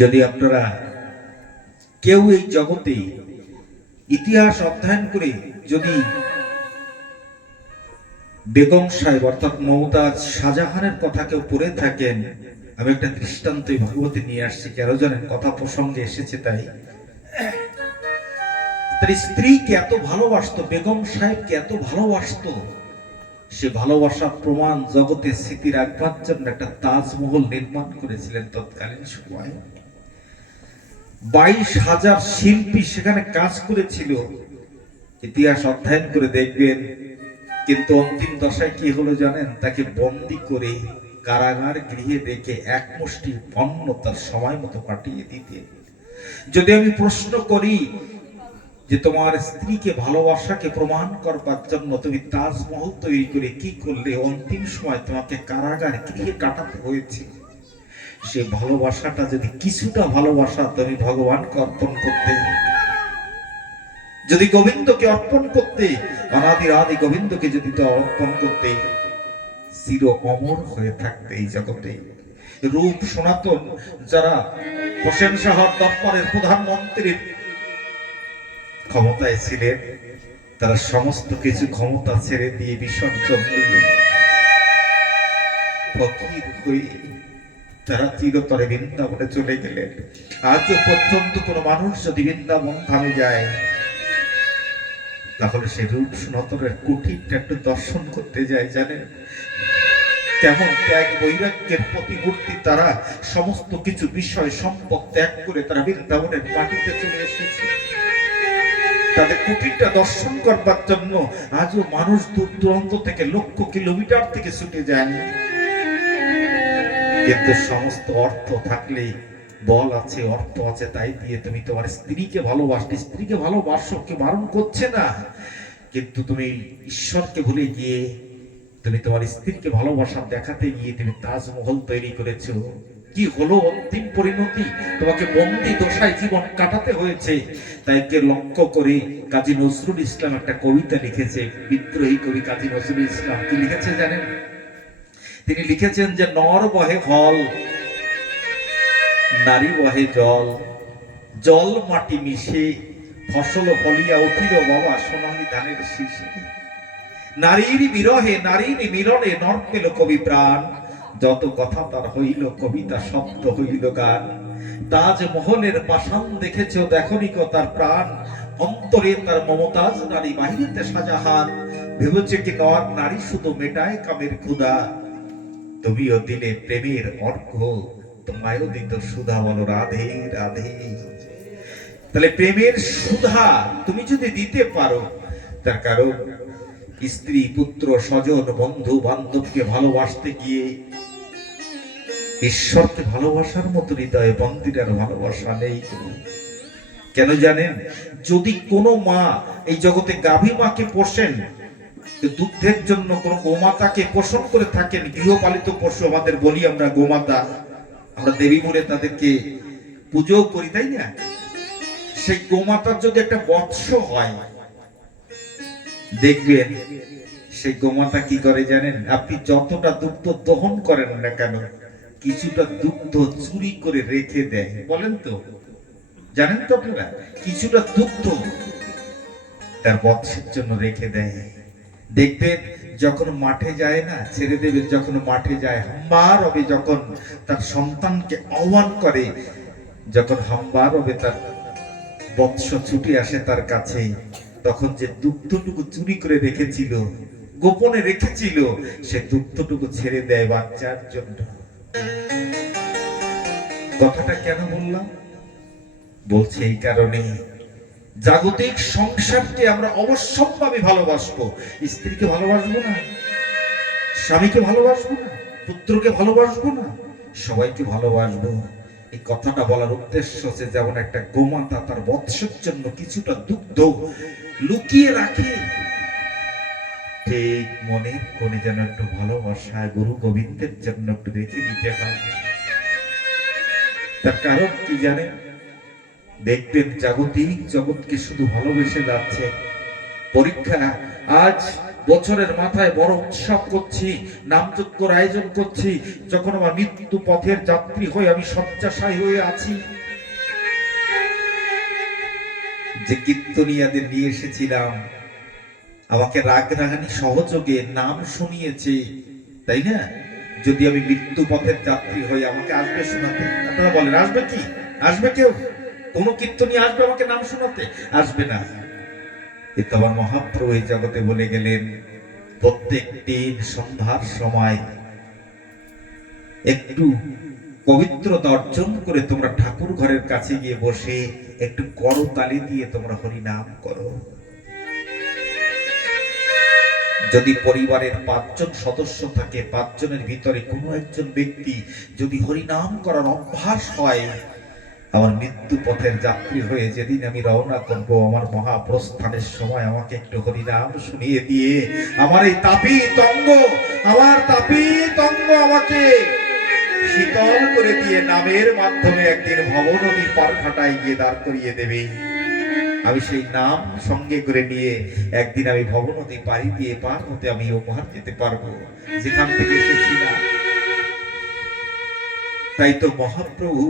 যদি আপনারা কেউ এই জগতে ইতিহাস অধ্যয়ন করে যদি বেগম সাহেব অর্থাৎ মমতাজ শাহজাহানের কথা কেউ পড়ে থাকেন, আমি একটা দৃষ্টান্ত ভাগবতে নিয়ে আসছি, কেন জানেন? কথা প্রসঙ্গে এসেছে তাই। তার স্ত্রীকে এত ভালোবাসতো, বেগম সাহেবকে এত ভালোবাসতো, সে ভালোবাসার প্রমাণ জগতে স্মৃতি রাখবার জন্য একটা তাজমহল নির্মাণ করেছিলেন তৎকালীন সময়। 22,000 শিল্পী সেখানে কাজ করেছিল, ইতিহাস অধ্যয়ন করে দেখবেন। কিন্তু অন্তিম দশায় কি হলো জানেন? তাকে বন্দী করে কারাগার গৃহে রেখে এক মুষ্টি অন্ন তার সময় মতো পাঠিয়ে দিতে। যদি আমি প্রশ্ন করি যে তোমার স্ত্রীকে ভালোবাসাকে প্রমাণ করবার জন্য তুমি তাজমহল তৈরি করে কি করলে? অন্তিম সময় তোমাকে কারাগার গৃহে কাটাতে হয়েছে। সে ভালোবাসাটা যদি কিছুটা ভালোবাসা তুমি ভগবানকে অর্পণ করতে, যদি গোবিন্দকে অর্পণ করতে, অনাদির আদি গোবিন্দকে যদি তো অর্পণ করতে, চির অমর হয়ে থাকতে এই জগতে। রূপ সনাতন যারা হোসেন শাহর দরবারের প্রধানমন্ত্রীর ক্ষমতায় ছিলেন, তারা সমস্ত কিছু ক্ষমতা ছেড়ে দিয়ে বিসর্জন দিয়ে ফকির হয়ে তারা চিরতরে বৃন্দাবনে চলে গেলেন। আজও পর্যন্ত কোন মানুষ যদি বৃন্দাবন ধামে যায়, তাহলে সে রূপ সনাতনের কুঠিরটা একটু দর্শন করতে যায়। জানেন কেমন ত্যাগ বৈরাগ্যের প্রতিমূর্তি? তারা সমস্ত কিছু বিষয় সম্পদ ত্যাগ করে তারা বৃন্দাবনের মাটিতে চলে এসেছে তাদের কুঠিরটা দর্শন করবার জন্য। আজও মানুষ দূর দূরান্ত থেকে লক্ষ কিলোমিটার থেকে ছুটে যায়। কিন্তু সমস্ত অর্থ থাকলে, বল আছে, অর্থ আছে, তাই দিয়ে তুমি তোমার স্ত্রীকে ভালোবাসতে, স্ত্রীকে ভালোবাসো, কে বারণ করছে না। কিন্তু তুমি ঈশ্বরকে ভুলে গিয়ে তুমি তোমার স্ত্রীকে ভালোবাসা দেখাতে গিয়ে তুমি তাজমহল তৈরি করেছো। কি হলো অন্তিম পরিণতি? তোমাকে বন্দি দশায় জীবন কাটাতে হয়েছে। তাই কে লক্ষ্য করে কাজী নজরুল ইসলাম একটা কবিতা লিখেছে। বিদ্রোহী কবি কাজী নজরুল ইসলাম কি লিখেছে জানেন? তিনি লিখেছেন যে নর বহে ফল, নারী বহে জল, জল মাটি মিশে ফসল ফলিয়া উঠিল বাবা সোনালী ধানের শীষে। নারীর বিরহে নারীর মিলনে নর পেল কবি প্রাণ, যত কথা তার হইল কবিতা শব্দ হইল গান। তাজমহলের পাষাণ দেখেছ দেখনি কো তার প্রাণ, অন্তরে তার মমতাজ নারী বাহিরেতে শাহজাহান। ভেবেছে কি নর নারী শুধু মেটায় কামের ক্ষুধা, তুমিও দিলে প্রেমের অর্ঘ, তোমায়ও দিত সুধা। বলো রাধে রাধে। তাহলে প্রেমের সুধা তুমি যদি দিতে পারো, তার কারণ স্ত্রী পুত্র স্বজন বন্ধু বান্ধবকে ভালোবাসতে গিয়ে ঈশ্বরকে ভালোবাসার মতো হৃদয়ে বন্দির ভালোবাসা নেই। কেন জানেন? যদি কোনো মা এই জগতে গাভী মাকে পোষেন, দুধের জন্য কোন গোমাতাকে পোষণ করে থাকেন, গৃহপালিত পশু আমাদের বলি আমরা গোমাতা, আমরা দেবী বলে তাদেরকে পুজো করি, তাই না? সেই গোমাতার যদি একটা বৎস হয়, দেখবেন সেই গোমাতা কি করে জানেন? আপনি যতটা দুগ্ধ দহন করেন না কেন, কিছুটা দুগ্ধ চুরি করে রেখে দেয়। বলেন তো, জানেন তো আপনারা? কিছুটা দুগ্ধ তার বৎসের জন্য রেখে দেয়। দেখবেন যখন মাঠে যায় না, ছেড়ে দেবে, যখন মাঠে যায় হাম্বার হবে, যখন তার সন্তানকে আহ্বান করে, যখন হাম্বার হবে তার বৎস ছুটে আসে তার কাছে, তখন যে দুগ্ধটুকু চুরি করে রেখেছিল, গোপনে রেখেছিল, সে দুগ্ধটুকু ছেড়ে দেয় বাচ্চার জন্য। কথাটা কেন বললাম? বলছে এই কারণে, জাগতিক সংসারকে আমরা অবশ্যম্ভাবে ভালোবাসবো। স্ত্রীকে ভালোবাসবো না, স্বামীকে ভালোবাসবো না, পুত্রকে ভালোবাসবো না, সবাইকে ভালোবাসবো। এই কথাটা বলার উদ্দেশ্য হচ্ছে, যেমন একটা গোমাতা তার বৎসের জন্য কিছুটা দুগ্ধ লুকিয়ে রাখে, ঠিক মনে কোণে যেন একটু ভালোবাসা গুরু গোবিন্দের জন্য একটু রেখে দিতে হয়। তার কারণ কি জানেন? দেখবেন জাগতিক জগৎকে শুধু ভালোবেসে যাচ্ছে। পরীক্ষা, আজ বছরের মাথায় বড় উৎসব করছি, নামযজ্ঞর আয়োজন করছি, যখন আমার মৃত্যু পথের যাত্রী হয়ে আমি শয্যাশায়ী হয়ে আছি, যে কীর্তনিয়াদের নিয়ে এসেছিলাম আমাকে রাগ রাগানি সহযোগে নাম শুনিয়েছে, তাই না? যদি আমি মৃত্যু পথের যাত্রী হই, আমাকে আসবে শোনাতে? আপনারা বলেন, আসবে কি? আসবে কেউ? কোন কীর্তনী আসবে আমাকে নাম শোনাতে? আসবে না। কিন্তু আমার মহাপ্রভু এই জগতে বলে গেলেন, প্রত্যেক দিন সন্ধ্যার সময় একটু পবিত্রতা অর্জন করে তোমরা ঠাকুর ঘরের কাছে গিয়ে বসে একটু করতালি দিয়ে তোমরা হরিনাম করো। যদি পরিবারের 5 জন সদস্য থাকে, 5 জনের ভিতরে কোনো একজন ব্যক্তি যদি হরিনাম করার অভ্যাস হয়, আমার মৃত্যু পথের যাত্রী হয়ে যেদিন আমি রওনা করব, আমার মহাপ্রস্থানের সময় আমাকে একটু হরিনাম শুনিয়ে দিয়ে আমার এই তাপিত অঙ্গ, আমার তাপিত অঙ্গ আমাকে শীতল করে দিয়ে নামের মাধ্যমে একদিন ভবনদী পারঘাটায় গিয়ে দাঁড় করিয়ে দেবে। আমি সেই নাম সঙ্গে করে নিয়ে একদিন আমি ভবনদী পাড়ি দিয়ে পার হতে আমি উপহার দিতে পারবো, যেখান থেকে এসেছিলাম। তাই তো মহাপ্রভু,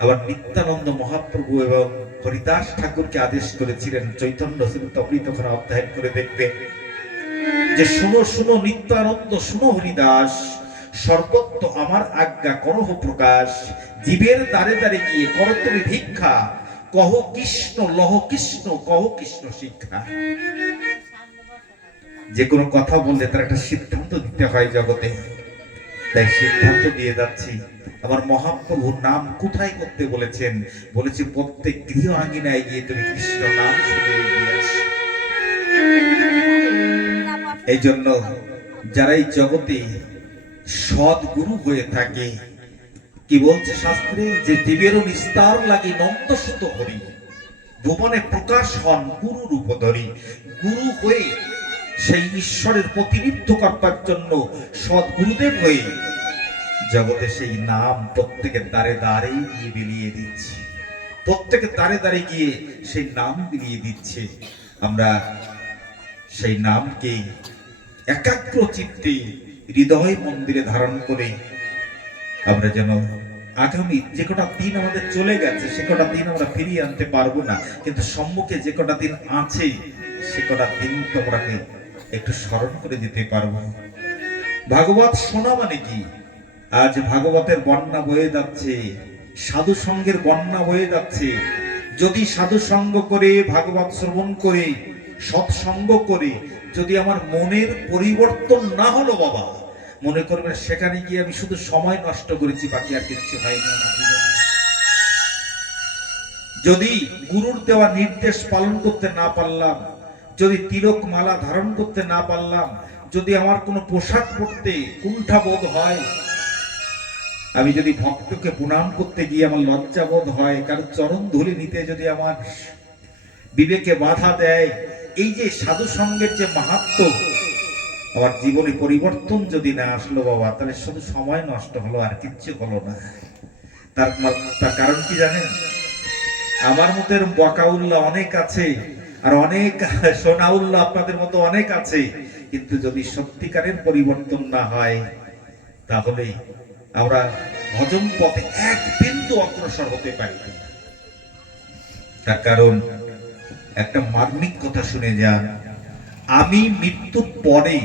আবার নিত্যানন্দ মহাপ্রভু এবং হরিদাস ঠাকুরকে আদেশ করেছিলেন, চৈতন্য অমৃতখানা অধ্যয়ন করে দেখবে, যে শুনো শুনো নিত্যানন্দ, শুনো হরিদাস, সর্বত্র আমার আজ্ঞা করহ প্রকাশ, জীবের দ্বারে দ্বারে গিয়ে করো তুমি ভিক্ষা, কহ কৃষ্ণ লহ কৃষ্ণ, কহ কৃষ্ণ শিক্ষা। যে কোনো কথা বললে তার একটা সিদ্ধান্ত দিতে হয় জগতে, তাই সিদ্ধান্ত দিয়ে যাচ্ছি। আমার মহাপ্রভুর নাম কোথায় করতে বলেছেন? বলেছে প্রত্যেক গৃহ আঙ্গিনায় গিয়ে তুমি কৃষ্ণ নাম শুনে এগিয়ে আসো। এই জন্য যারা এই জগতে সদ্গুরু হয়ে থাকে, কি বলছে শাস্ত্রে, যে জীবেরও নিস্তার লাগে নন্দসুত হরি, ভুবনে প্রকাশ হন গুরু রূপ ধরি। গুরু হয়ে সেই ঈশ্বরের প্রতিনিধিত্ব করবার জন্য সদ্গুরুদেব হয়ে জগতে সেই নাম প্রত্যেকের দ্বারে দ্বারে গিয়ে বিলিয়ে দিচ্ছে, প্রত্যেকের দ্বারে দ্বারে গিয়ে সেই নাম বিলিয়ে দিচ্ছে। আমরা সেই নামকে একাগ্র চিত্তে হৃদয় মন্দিরে ধারণ করে আমরা যেন আগামী যে কটা দিন আমাদের চলে গেছে, সে কটা দিন আমরা ফিরিয়ে আনতে পারবো না, কিন্তু সম্মুখে যে কটা দিন আছে সে কটা দিন তোমরা একটু স্মরণ করে যেতে পারবো। ভাগবত শোনা মানে কি? আজ ভাগবতের বন্যা বয়ে যাচ্ছে, সাধু সঙ্গের বন্যা বয়ে যাচ্ছে। যদি সাধু সঙ্গ করে, ভাগবত শ্রবণ করে, সৎসঙ্গ করে যদি আমার মনের পরিবর্তন না হলো, বাবা মনে করবেন সেখানে গিয়ে আমি শুধু সময় নষ্ট করেছি, বাকি আর কিছু হয়নি আমার জীবনে। যদি গুরুর দেওয়া নির্দেশ পালন করতে না পারলাম, যদি তিলক মালা ধারণ করতে না পারলাম, যদি আমার কোনো পোশাক পরতে কুণ্ঠা বোধ হয়, আমি যদি ভক্তকে প্রণাম করতে গিয়ে আমার লজ্জা বোধ হয়, কারণ চরণ ধুলি নিতে যদি আমার বিবেকে বাধা দেয়, এই যে সাধু সঙ্গের যে মাহাত্ম্য, আমার জীবনে পরিবর্তন যদি না আসলো বাবা, তাহলে শুধু সময় নষ্ট হলো, আর কিচ্ছু হলো না। তার কারণ কি জানেন? আমার মতো বকাউল্লাহ অনেক আছে, আর অনেক সোনাউল্লাহ আপনাদের মতো অনেক আছে, কিন্তু যদি সত্যিকারের পরিবর্তন না হয়, তাহলে আমরা ভজন পথে এক বিন্দু অগ্রসর হতে পারি। তার কারণ একটা মার্মিক কথা শুনে যান, আমি মৃত্যুর পরে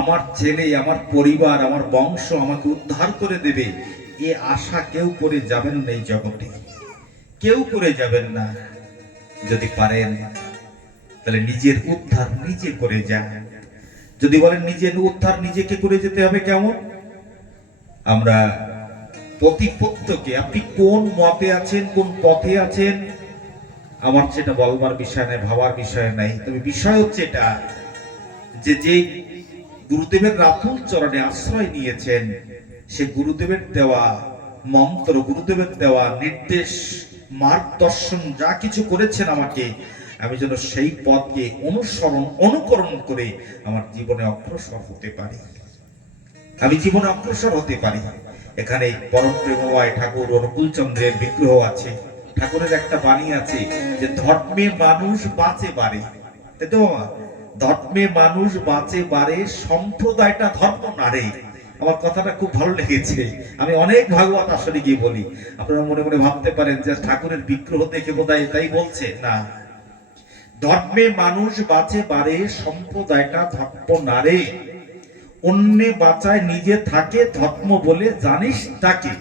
আমার ছেলে, আমার পরিবার, আমার বংশ আমাকে উদ্ধার করে দেবে, এ আশা কেউ করে যাবেন না। এই জগতে কেউ করে যাবেন না। যদি পারেন তাহলে নিজের উদ্ধার নিজে করে যান। যদি বলেন নিজের উদ্ধার নিজেকে করে যেতে হবে, কেমন? আমরা প্রতিপক্ষকে, আপনি কোন মতে আছেন, কোন পথে আছেন, আমার সেটা বলবার বিষয় নাই, ভাবার বিষয় নাই। তবে বিষয় হচ্ছে এটা, যে গুরুদেবের রাতুল চরণে আশ্রয় নিয়েছেন, সে গুরুদেবের দেওয়া মন্ত্র, গুরুদেবের দেওয়া নির্দেশ, মার্গদর্শন যা কিছু করেছেন আমাকে, আমি যেন সেই পথকে অনুকরণ করে আমার জীবনে অগ্রসর হতে পারি, আমি জীবনে অগ্রসর হতে পারি। এখানে পরম প্রেমময় ঠাকুর অনুকূল চন্দ্রের বিগ্রহ আছে। ঠাকুরের একটা বাণী আছে যে ধর্মে মানুষ বাঁচে বাড়ে, তাই তো বাবা? ধর্মে মানুষ বাঁচে বারে, সম্প্রদায়টা ধর্ম নারে। আমার কথাটা খুব ভালো লেগেছে। আমি অনেক ভাগবত আসলে গিয়ে বলি, আপনারা মনে মনে ভাবতে পারেন যে ঠাকুরের বিগ্রহ দেখে বোধহয় তাই বলছে না। ধর্মে মানুষ বাঁচে বারে, সম্প্রদায়টা ধর্ম নারে। অন্যে বাঁচায় নিজে থাকে, ধর্ম বলে জানিস তাকে।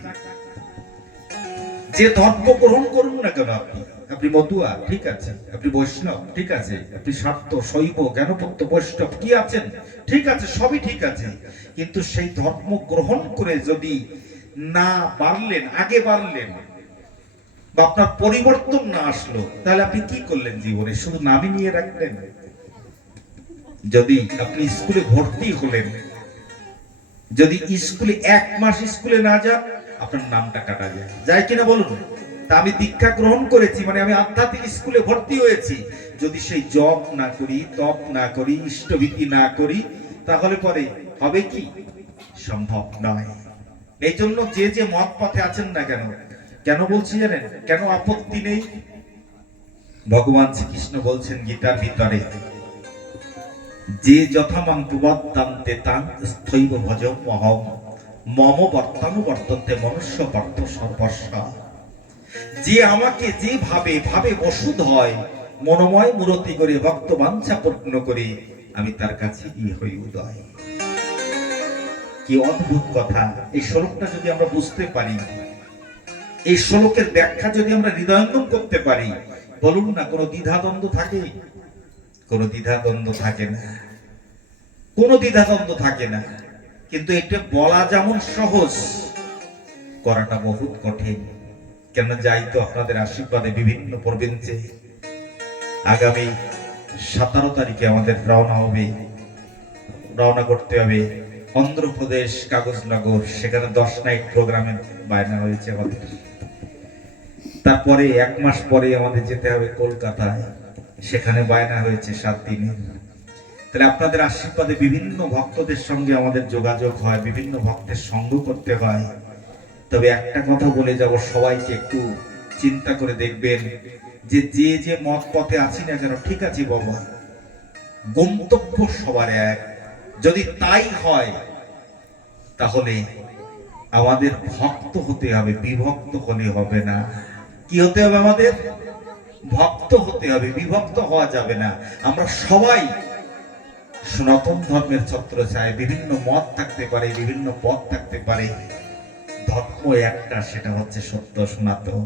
যে ধর্ম গ্রহণ করুন না কেন, আপনি মতুয়া ঠিক আছে, আপনি বৈষ্ণব ঠিক আছে, আপনি শাক্ত শৈব জ্ঞানপত্য বৈষ্ণব কি আছেন ঠিক আছে, সবই ঠিক আছে, কিন্তু সেই ধর্ম গ্রহণ করে যদি না বাড়লেন, আগে বাড়লেন, বা আপনার পরিবর্তন না আসলো, তাহলে আপনি কি করলেন জীবনে? শুধু নামই নিয়ে রাখলেন। যদি আপনি স্কুলে ভর্তি হলেন, যদি স্কুলে 1 মাস স্কুলে না যান, আপনার নামটা কাটা যায়, যায় কিনা বলুন? তা আমি দীক্ষা গ্রহণ করেছি মানে আমি আধ্যাত্মিক স্কুলে ভর্তি হয়েছি, যদি সেই জপ না করি, তপ না করি, ইষ্টভীতি না করি, তাহলে পরে হবে কি? সম্ভব নয়। এই জন্য যে যে মত পথে আছেন না কেন, কেন বলছি জানেন? কেন আপত্তি নেই? ভগবান শ্রীকৃষ্ণ বলছেন গীতার ভিতরে, যে যথামাং প্রবর্তান্তে তাং স্থৈব ভজম মহম মম বর্তানুবর্তন্তে মনুষ্য বর্ত সর্বস্ব। যে আমাকে যে ভাবে ভাবে বসুধ হয়, মনোময় মূরতি করে ভক্ত বাঞ্ছা পূর্ণ করে, আমি তার কাছে গিয়ে হই উদয়। কি অদ্ভুত কথা! এই শ্লোকটা যদি আমরা বুঝতে পারি, এই শ্লোকের ব্যাখ্যা যদি আমরা হৃদয়ঙ্গম করতে পারি, বলুন না কোনো দ্বিধাদ্বন্দ্ব থাকে? কোনো দ্বিধাদ্বন্দ্ব থাকে না, কোনো দ্বিধাদ্বন্দ্ব থাকে না। কিন্তু এটা বলা যেমন সহজ, করাটা বহুত কঠিন। কেন যাই তো আপনাদের আশীর্বাদে বিভিন্ন প্রভিন্সে আগামী 17 তারিখে আমাদের রওনা করতে হবে অন্ধ্রপ্রদেশ কাগজনগর। সেখানে 10 নাইট প্রোগ্রামের বায়না হয়েছে আমাদের। তারপরে 1 মাস পরে আমাদের যেতে হবে কলকাতায়, সেখানে বায়না হয়েছে 7 দিনের। তাহলে আপনাদের আশীর্বাদে বিভিন্ন ভক্তদের সঙ্গে আমাদের যোগাযোগ হয়, বিভিন্ন ভক্তের সঙ্গ করতে হয়। তবে একটা কথা বলে যাব, সবাইকে একটু চিন্তা করে দেখবেন যে যে যে মত পথে আছি না কেন, ঠিক আছে বাবা, গন্তব্য সবার এক। যদি তাই হয় তাহলে আমাদের ভক্ত হতে হবে, বিভক্ত হলে হবে না। কি হতে হবে? আমাদের ভক্ত হতে হবে, বিভক্ত হওয়া যাবে না। আমরা সবাই সনাতন ধর্মের ছত্রছায়ায়, বিভিন্ন মত থাকতে পারে, বিভিন্ন পথ থাকতে পারে, ধর্ম একটা, সেটা হচ্ছে সত্য সনাতন।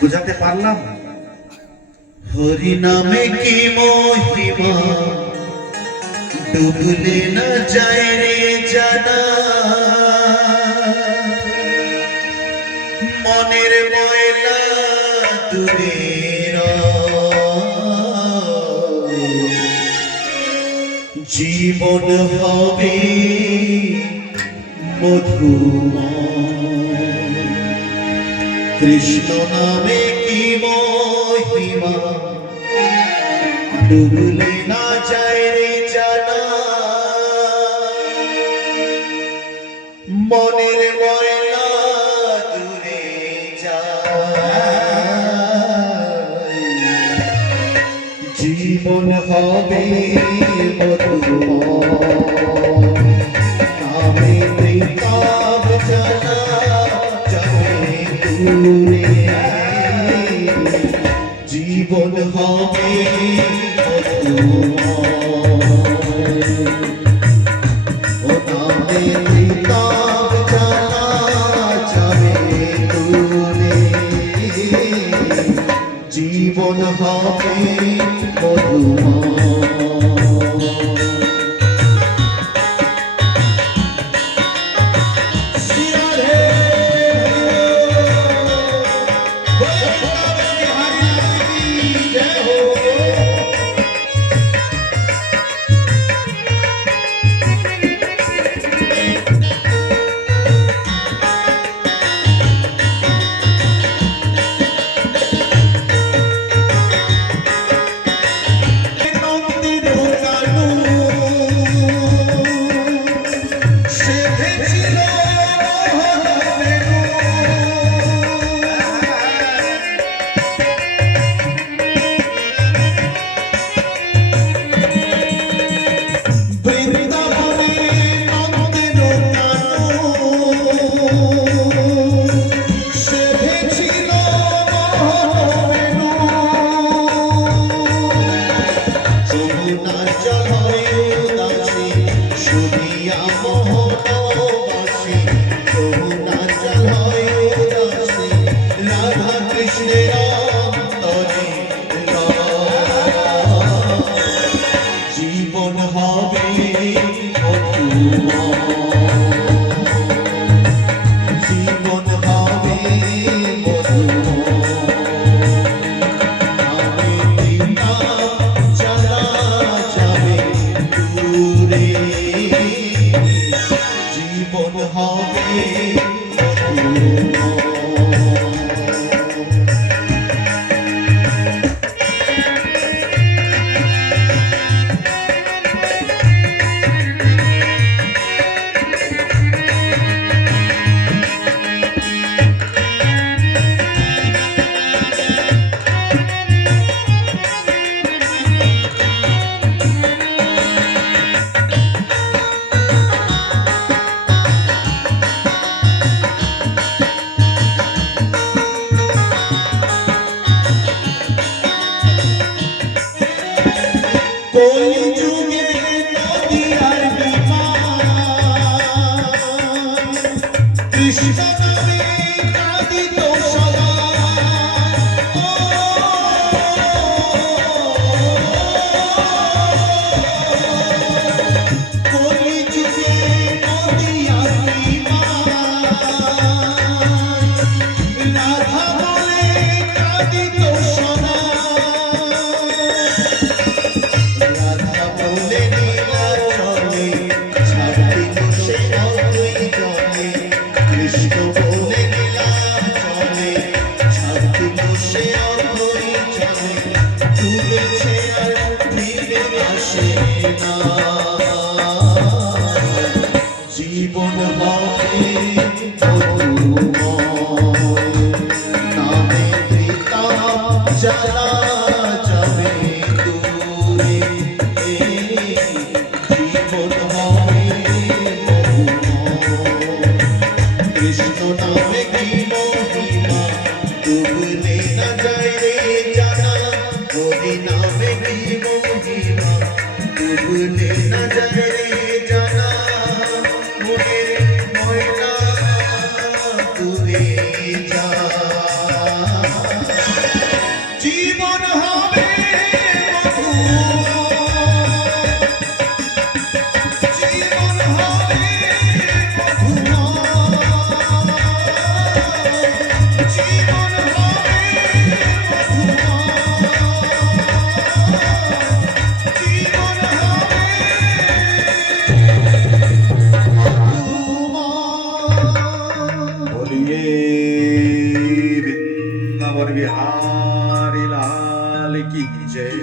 বুঝাতে পারলাম? হরি নামে কি মহিমা, ডুবলে না যায় রে জানা, মনের ময়লা দূরে জীবন হবে মধুময়। কৃষ্ণ নামে কি মহিমা, ডুবলে না যায় রে জানা, মনের ময়লা দূরে যায়, জীবন হবে মধুময়। নামে ত্রিকাব জানা যাবে দূরে, জীবন হবে মধুময়। ও নামে ত্রিকাব জানা যাবে দূরে, জীবন হবে মধুময়। কলিযুগে নদিয়ার বিমান কৃষ্ণ নামে কাঁদিত সদা কলিযুগে নদিয়ার বিমান রাধা বলে কাঁদিত সদা রাধা বলে লীলা চলে ছাড়তে বসে অদ্বৈ জলে কৃষ্ণ বলে লীলা চলে ছাড়তে বসে অদ্বৈ জলে ডুবেছে আর ফিরে আসে না জীবন হবে মধুময় নামে তৃতা জ্বালা যাবে দূরে জীবন হবে মধুময় কৃষ্ণ নামে কি মহিমা ডুবলে না যায় রে জানা হরি নামে কি মহিমা ডুবলে না যায় রে জানা মনের ময়না দূরে যা জীবন হবে মধুময় জীবন হবে মধুময় জীবন হবে মধুময় জীবন হবে মধুময় बोलिए वृंदावन बिहारी लाल की जय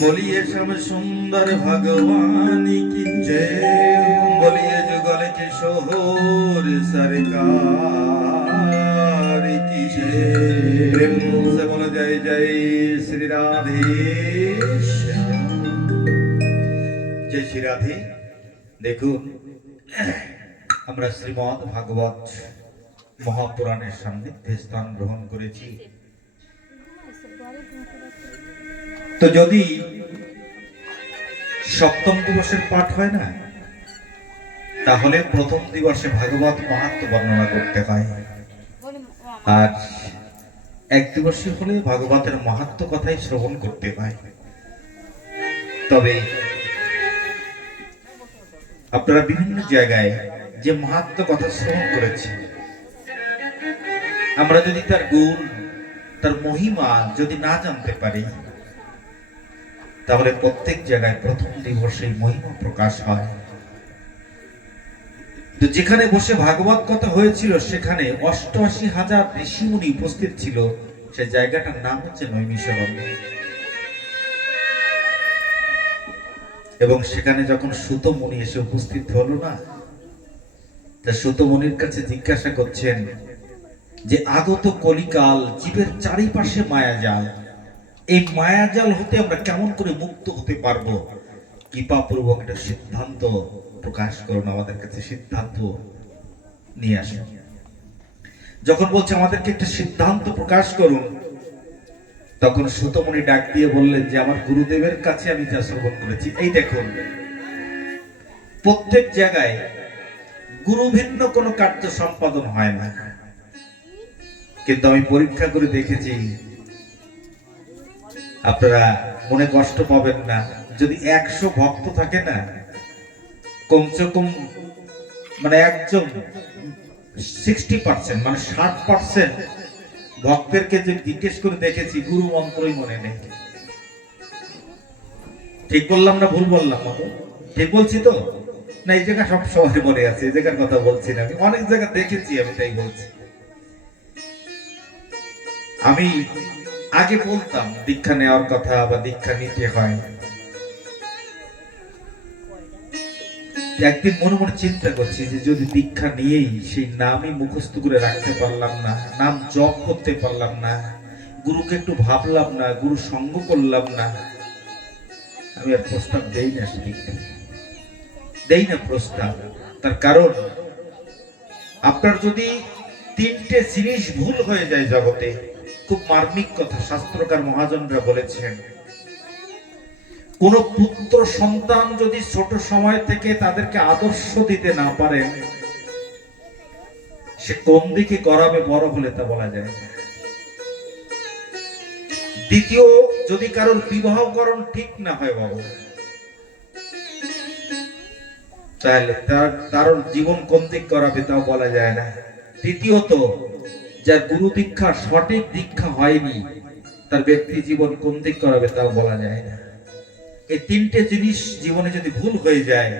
बोलिए श्याम सुंदर भगवान की जय बोलिए जुगल किशोर सरकार की जय प्रेम से बोलो जय जय श्री राधे श्याम जय श्री राधे দেখুন আমরা শ্রীমদ্ ভাগবত মহাপুরাণের সান্নিধ্যে স্থান গ্রহণ করেছি। তো যদি সপ্তম দিবসের পাঠ হয় না, তাহলে প্রথম দিবসে ভাগবত মাহাত্ম্য বর্ণনা করতে হয়, আর এক দিবসে হলে ভাগবতের মাহাত্ম্য কথাই শ্রবণ করতে হয়। তবে আপনারা বিভিন্ন জায়গায় যে মাহাত্ম্য কথা শ্রবণ করেছে, আমরা যদি তার গুণ, তার মহিমা যদি না জানতে পারি, তাহলে প্রত্যেক জায়গায় প্রথম দিবসে মহিমা প্রকাশ হয়। তো যেখানে বসে ভাগবত কথা হয়েছিল সেখানে ৮৮,০০০ ঋষিমুনি উপস্থিত ছিল। সে জায়গাটার নাম হচ্ছে নৈমিষারণ্য। এবং সেখানে যখন সুত মুনি এসে উপস্থিত হলো না, তা সুত মুনির কাছে জিজ্ঞাসা করছেন যে আগত কলিকাল, জীবের চারিপাশে মায়াজাল, এই মায়াজাল হতে আমরা কেমন করে মুক্ত হতে পারবো? কৃপাপূর্বক একটা সিদ্ধান্ত প্রকাশ করুন, আমাদের কাছে সিদ্ধান্ত নিয়ে আসুন। যখন বলছে আমাদেরকে একটা সিদ্ধান্ত প্রকাশ করুন, তখন সুতমুনি ডাক দিয়ে বললেন যে আমার গুরুদেবের কাছে আমি যা শ্রবণ করেছি, এই দেখুন প্রত্যেক জায়গায় গুরু ভিন্ন কোনো কার্য সম্পাদন হয় না, কিন্তু আমি পরীক্ষা করে দেখেছি, আপনারা মনে কষ্ট পাবেন না, যদি ১০০ ভক্ত থাকে না, কমসে কম মানে একজন 60% মানে 60% ভক্তদেরকে যে জিজ্ঞেস করে দেখেছি, গুরু মন্ত্রই মনে নেই। ঠিক বললাম না ভুল বললাম? ঠিক বলছি তো? না এই জায়গা সব সবাই মনে আছে, এই জায়গার কথা বলছি না, আমি অনেক জায়গা দেখেছি, আমি তাই বলছি। আমি আগে বলতাম দীক্ষা নেওয়ার কথা বা দীক্ষা নিতে হয়, একদিন মনে মনে চিন্তা করছি যে যদি দীক্ষা নিয়েই সেই নামই মুখস্থ করে রাখতে পারলাম না, নাম জপ করতে পারলাম না, গুরুকে একটু ভাবলাম না, গুরু সঙ্গ করলাম না, আমি আর প্রস্তাব দেই না, দেই না প্রস্তাব। তার কারণ আপনার যদি তিনটে জিনিস ভুল হয়ে যায় জগতে, খুব মার্মিক কথা শাস্ত্রকার মহাজনরা বলেছেন, কোন পুত্র সন্তান যদি ছোট সময় থেকে তাদেরকে আদর্শ দিতে না পারেন, সে কোন দিকে গড়াবে বড় হলে তা বলা যায় না। দ্বিতীয়, যদি কারোর বিবাহকরণ ঠিক না হয় বাবা, তাহলে তার জীবন কোন দিক করাবে তাও বলা যায় না। তৃতীয়ত, যার গুরু দীক্ষা সঠিক দীক্ষা হয়নি, তার ব্যক্তি জীবন কোন দিক করাবে তাও বলা যায় না। এই তিনটে জিনিস জীবনে যদি ভুল হয়ে যায়,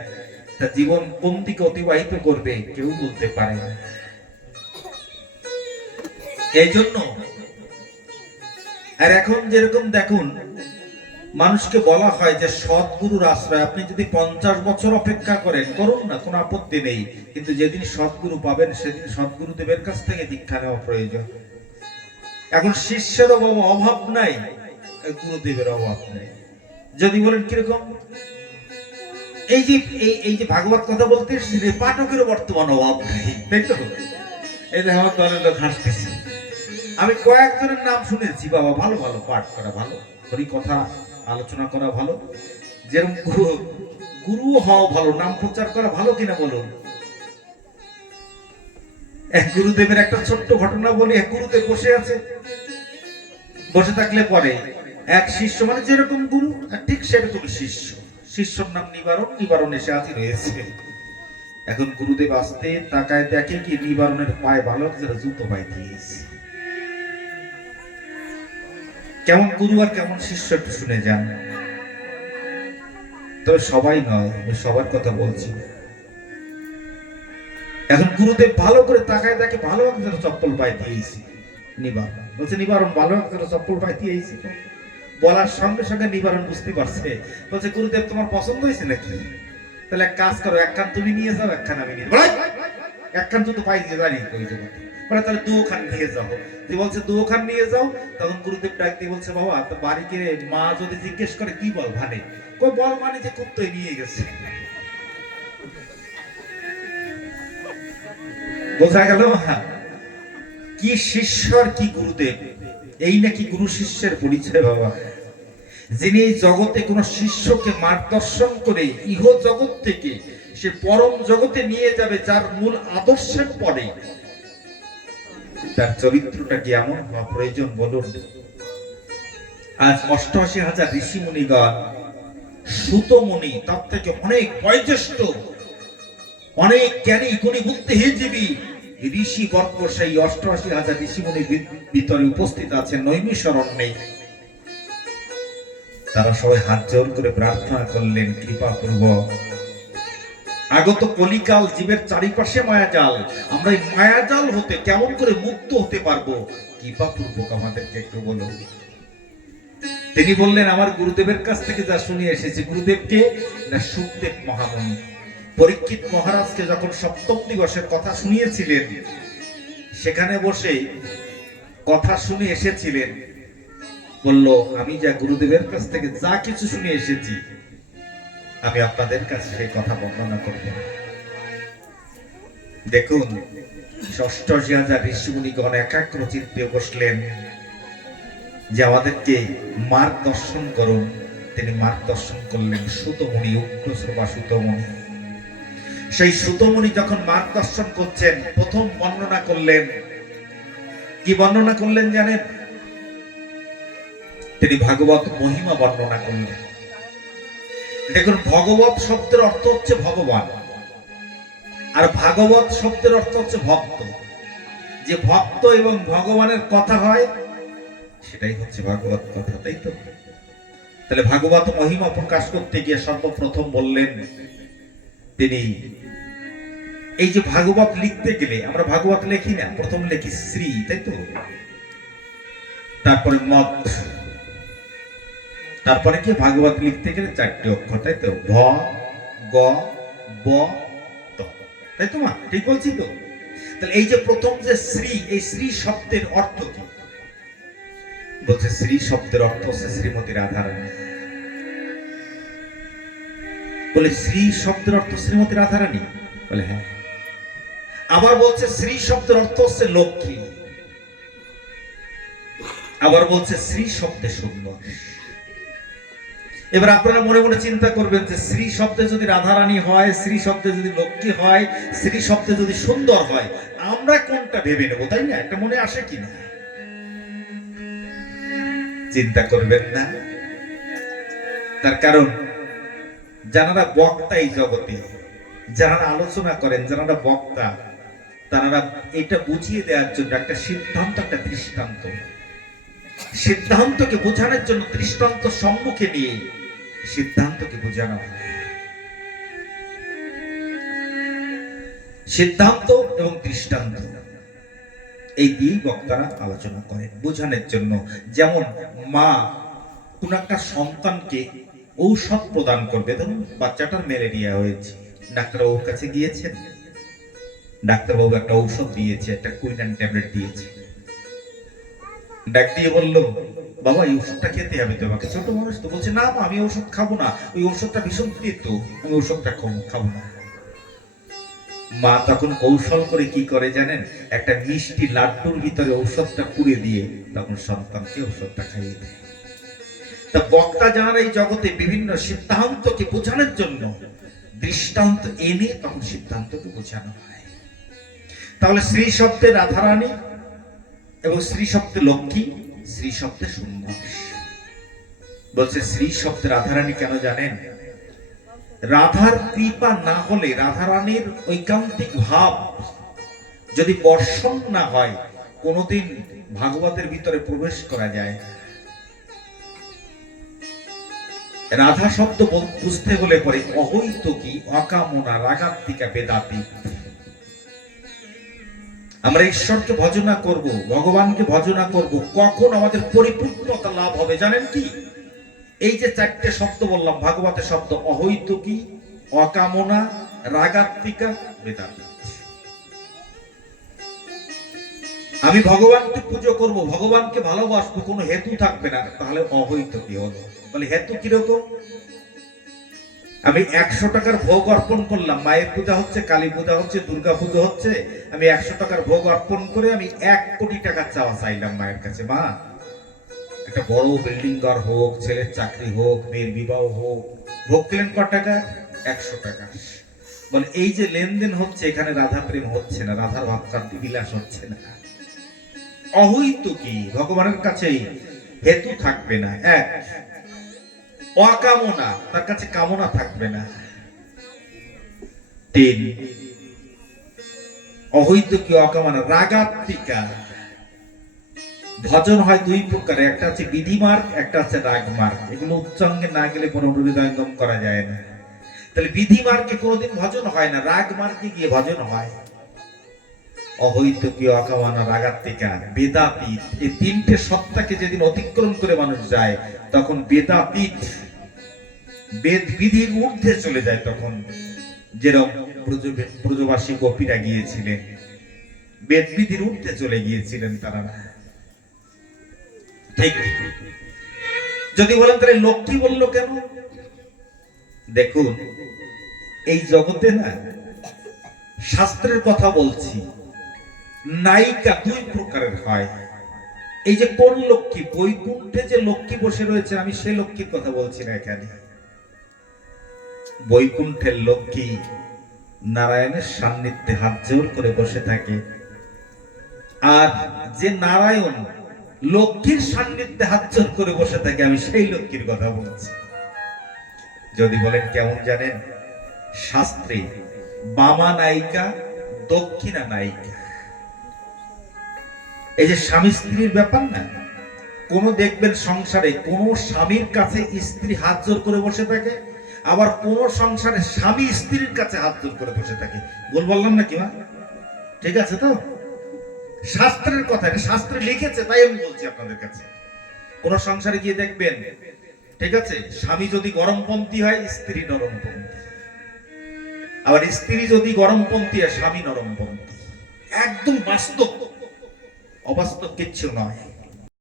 তার জীবন কোন দিকে অতিবাহিত করবে কেউ বলতে পারে না। এই জন্য আর এখন যেরকম দেখুন, মানুষকে বলা হয় যে সৎগুরুর আশ্রয়, আপনি যদি 50 বছর অপেক্ষা করেন করুন না, কোনো আপত্তি নেই, কিন্তু যেদিন সৎগুরু পাবেন সেদিন সৎগুরুদেবের কাছ থেকে দীক্ষা নেওয়া প্রয়োজন। এখন শিষ্যেরও বাবা অভাব নাই, গুরুদেবের অভাব নাই। যদি বলেন কিরকম, এই যে ভাগবত কথা বলতে এসেছি, পাঠকেরও বর্তমান অভাব নাই, তাই তো? এই যে আমার দলের লোক হাসতেছে, আমি কয়েকজনের নাম শুনেছি বাবা, ভালো ভালো পাঠ করা ভালো, হরি কথা আলোচনা করা ভালো, যেরকম গুরু হওয়া ভালো, নাম প্রচার করা ভালো কিনা বলুন। এক গুরুদেবের একটা ছোট্ট ঘটনা বলি। এক গুরুদেব বসে আছে, বসে থাকলে পরে এক শিষ্য, মানে যেরকম গুরু ঠিক সেরকমই শিষ্য, শিষ্যর নাম নিবারণ, নিবারণ এসে হাজির হয়েছে। এখন গুরুদেব আসতে তাকায়, দেখে কি নিবারণের পায়ে বালক যারা জুতো পায়ে দিয়েছে। কেমন গুরু আর কেমন শিষ্য একটু শুনে যান। তবে সবাই নয়, আমি সবার কথা বলছি। এখন গুরুদেব ভালো করে তাকায়, দেখে ভালো একজন চপ্পল পায়ে দিয়েছি। নিবারণ বলছে, নিবারণ ভালো একজন চপ্পল পায়ে দিয়েছি। বলার সঙ্গে সঙ্গে নিবারণ বুঝতে পারছে, বলছে গুরুদেব তোমার পছন্দ হয়েছে নাকি? তাহলে এক কাজ করো, একখান তুমি নিয়ে যাও, একখান আমি নিয়ে যাবো। একখান জুতো পায়ে দিয়ে দাঁড়িয়ে বলে তাহলে দুখান নিয়ে যাবো। যে বলছে দুখান নিয়ে যাও, তখন গুরুদেব ডাক দিয়ে বলছে, বাবা তো বাড়িকে মা যদি জিজ্ঞেস করে কি বল ভানে, কই বল মানে যে কুত্তই নিয়ে গেছে। বোঝা গেল কি শিষ্য আর কি গুরুদেব, এই নাকি গুরু শিষ্যের পরিচয় বাবা। যিনি এই জগতে কোন শিষ্যকে মার্গদর্শন করে ইহ জগৎ থেকে সে পরম জগতে নিয়ে যাবে, যার মূল আদর্শের পরে তার চরিত্রটা কি এমন হওয়া প্রয়োজন বলুন। আজ 88,000 ঋষি মুনিগণ, সুতমুনি তার থেকে অনেক বয়োজ্যেষ্ঠ, অনেক জ্ঞানী গুণী বুদ্ধিজীবী ঋষি বর্গ সেই 88,000 ঋষি মুনির ভিতরে উপস্থিত আছেন নৈমিষারণ্যে। তারা সবাই হাত জোর করে প্রার্থনা করলেন, কৃপা পূর্বক আগত কলিকাল জীবের চারিপাশে মায়াজাল, আমরা এই মায়াজাল হতে কেমন করে মুক্ত হতে পারবো, কৃপা পূর্বক আমাদেরকে একটু বলুন। তিনি বললেন, আমার গুরুদেবের কাছ থেকে যা শুনে এসেছি। গুরুদেবকে না সুখদেব মহামুনি পরীক্ষিত মহারাজকে যখন সপ্তম দিবসের কথা শুনিয়েছিলেন, সেখানে বসে কথা শুনে এসেছিলেন, বলল আমি যা গুরুদেবের কাছ থেকে যা কিছু শুনে এসেছি আমি আপনাদের কাছে সেই কথা বর্ণনা করব। দেখুন 88,000 ঋষিমুনিগণ একাগ্র চিত্তে বসলেন যে আমাদেরকে মার্গদর্শন করুন। তিনি মার্গদর্শন করলেন সুতমুনি, উগ্রশ্রবা সুতমুনি। সেই সুতমুনি যখন মার্গদর্শন করছেন, প্রথম বর্ণনা করলেন, কি বর্ণনা করলেন জানেন? তিনি ভাগবত মহিমা বর্ণনা করলেন। দেখুন, ভগবত শব্দের অর্থ হচ্ছে ভগবান, আর ভাগবত শব্দের অর্থ হচ্ছে ভক্ত। যে ভক্ত এবং ভগবানের কথা হয় সেটাই হচ্ছে ভাগবত কথা, তাই তো? তাহলে ভাগবত মহিমা প্রকাশ করতে গিয়ে সর্বপ্রথম বললেন তিনি, এই যে ভাগবত লিখতে গেলে আমরা ভাগবত লেখি না, প্রথম লেখি শ্রী, তাই তো? তারপরে মত, তারপরে কি ভাগবত লিখতে গেলে 4টি অক্ষর, তাই তো? ভ, গ, ব, ত, তাই তো মা? ঠিক বলছি তো? তাহলে এই যে প্রথম যে শ্রী, এই শ্রী শব্দের অর্থ কি? বলছে শ্রী শব্দের অর্থ হচ্ছে শ্রীমতী রাধারানী। বলে শ্রী শব্দের অর্থ শ্রীমতী রাধারানী? বলে হ্যাঁ। আবার বলছে শ্রী শব্দের অর্থ হচ্ছে লক্ষ্মী, আবার বলছে শ্রী শব্দে সুন্দর। এবার আপনারা মনে মনে চিন্তা করবেন যে শ্রী শব্দে যদি রাধারানী হয়, শ্রী শব্দে যদি লক্ষ্মী হয়, শ্রী শব্দে যদি সুন্দর হয়, আমরা কোনটা ভেবে নেব, তাই না? একটা মনে আসে কিনা? চিন্তা করবেন না। তার কারণ যারা বক্তা এই জগতে, যারা আলোচনা করেন, যারা বক্তা, তারা এটা বুঝিয়ে দেওয়ার জন্য একটা সিদ্ধান্ত, একটা দৃষ্টান্ত, সিদ্ধান্তকে বোঝানোর জন্য দৃষ্টান্ত সম্মুখে নিয়ে সিদ্ধান্তকে বোঝানো হয়। সিদ্ধান্ত এবং দৃষ্টান্ত এই দিয়েই বক্তারা আলোচনা করেন বোঝানোর জন্য। যেমন মা কোন একটা সন্তানকে ঔষধ প্রদান করবে, ধরুন বাচ্চাটার ম্যালেরিয়া হয়েছে, ডাক্তারবাবুর কাছে গিয়েছেন, ডাক্তারবাবু একটা ঔষধ দিয়েছে, একটা কুইনান ট্যাবলেট দিয়েছে। ডাক দিয়ে বললো, বাবা এই ওষুধটা খেতে হবে তোমাকে। ছোট মানুষ তো বলছে, না মা আমি ওষুধ খাবো না, ওই ওষুধটা ভীষণ তেতো, আমি ওষুধটা খাবো না। মা তখন কৌশল করে কি করে জানেন? একটা মিষ্টি লাড্ডুর ভিতরে ঔষধটা পুড়ে দিয়ে তখন সন্তানকে ঔষধটা খাইয়ে দেয়। তা বক্তা যারা এই জগতে বিভিন্ন সিদ্ধান্তকে বোঝানোর জন্য দৃষ্টান্ত এনে তখন সিদ্ধান্তকে বোঝানো হয়। তাহলে শ্রী শব্দে রাধারানী এবং শ্রী শব্দে লক্ষ্মী, শ্রী শব্দে সুন্দর। বলছে শ্রী শব্দে রাধারানী কেন জানেন? রাধার কৃপা না হলে, রাধারানীর ঐকান্তিক ভাব যদি বর্ষণ না হয়, কোনদিন ভাগবতের ভিতরে প্রবেশ করা যায়। রাধা শব্দ বুঝতে হলে পরে অহৈতুকী, অকামনা, রাগাত্মিকা, বেদাতি। আমরা ঈশ্বরকে ভজনা করব, ভগবানকে ভজনা করব, কখন আমাদের পরিপূর্ণতা লাভ হবে জানেন কি? এই যে 4টে শব্দ বললাম, ভাগবতের শব্দ, অহৈতুকী, অকামনা, রাগাত্মিকা, বেদাতি। আমি ভগবানকে পুজো করব, ভগবানকে ভালোবাসবো, কোনো হেতু থাকবে না, তাহলে অহৈতুকী হলো। বলে হেতু কিরকম? আমি 100 টাকার ভোগ অর্পণ করলাম, মায়ের পূজা হচ্ছে, কালী পূজা হচ্ছে, দুর্গা পুজো হচ্ছে, আমি 100 টাকার ভোগ অর্পণ করে আমি 1 কোটি টাকা চাওয়া চাইলাম মায়ের কাছে, মা একটা বড় বিল্ডিং ঘর হোক, ছেলের চাকরি হোক, মেয়ের বিবাহ হোক। ভোগ দিলেন কত টাকা? 100 টাকা। বলে এই যে লেনদেন হচ্ছে, এখানে রাধা প্রেম হচ্ছে না, রাধার ভাবকান্তি বিলাস হচ্ছে না, অহৈতুকী, ভগবানের কাছে হেতু থাকবে না। এক, অকামনা, তার কাছে কামনা থাকবে না। 3, অহৈতুকী, অকামনা, রাগাত্মিকা। ভজন হয় 2 প্রকার, একটা হচ্ছে বিধি মার্গ, একটা হচ্ছে রাগ মার্গ। এগুলো উচ্চাঙ্গে না গেলে কোনো হৃদয়ঙ্গম করা যায় না। তাহলে বিধি মার্গে কোনোদিন ভজন হয় না, রাগ মার্গে গিয়ে ভজন হয়। অহৈতুকী, অকামনা, রাগাত্মিকা, বেদাতীত, এই 3টে সত্তাকে যেদিন অতিক্রম করে মানুষ যায়, তখন বেদাতীত, বেদ বিধির ঊর্ধ্বে চলে যায়। তখন যেরকম ব্রজবাসী গোপীরা গিয়েছিলেন, বেদ বিধির ঊর্ধ্বে চলে গিয়েছিলেন তারা। ঠিক। যদি বলেন তাহলে লক্ষ্মী বললো কেন? দেখুন এই জগতে না, শাস্ত্রের কথা বলছি, নায়িকা 2 প্রকারের হয়। এই যে কোন লক্ষ্মী, বৈকুণ্ঠে যে লক্ষ্মী বসে রয়েছে, আমি সে লক্ষ্মীর কথা বলছি না এখানে। বৈকুণ্ঠের লক্ষ্মী নারায়ণের সান্নিধ্যে হাত জোর করে বসে থাকে, আর যে নারায়ণ লক্ষ্মীর সান্নিধ্যে হাত জোর করে বসে থাকে, আমি সেই লক্ষ্মীর কথা বলছি। যদি বলেন কেমন জানেন? শাস্ত্রে বামা নায়িকা, দক্ষিণা নায়িকা। এই যে স্বামী স্ত্রীর ব্যাপার না, কোন দেখবেন সংসারে কোন স্বামীর কাছে স্ত্রী হাত জোর করে বসে থাকে, আবার কোন সংসারে স্বামী স্ত্রীর কাছে হাত জোর করে বসে থাকে। বললাম না কি? ঠিক আছে তো? শাস্ত্রের কথা, শাস্ত্রে লিখেছে, তাই আমি বলছি আপনাদের কাছে। কোন সংসারে গিয়ে দেখবেন, ঠিক আছে, স্বামী যদি গরমপন্থী হয় স্ত্রী নরমপন্থী, আবার স্ত্রী যদি গরমপন্থী হয় স্বামী নরমপন্থী। একদম বাস্তব, অবাস্তব কিচ্ছু নয়।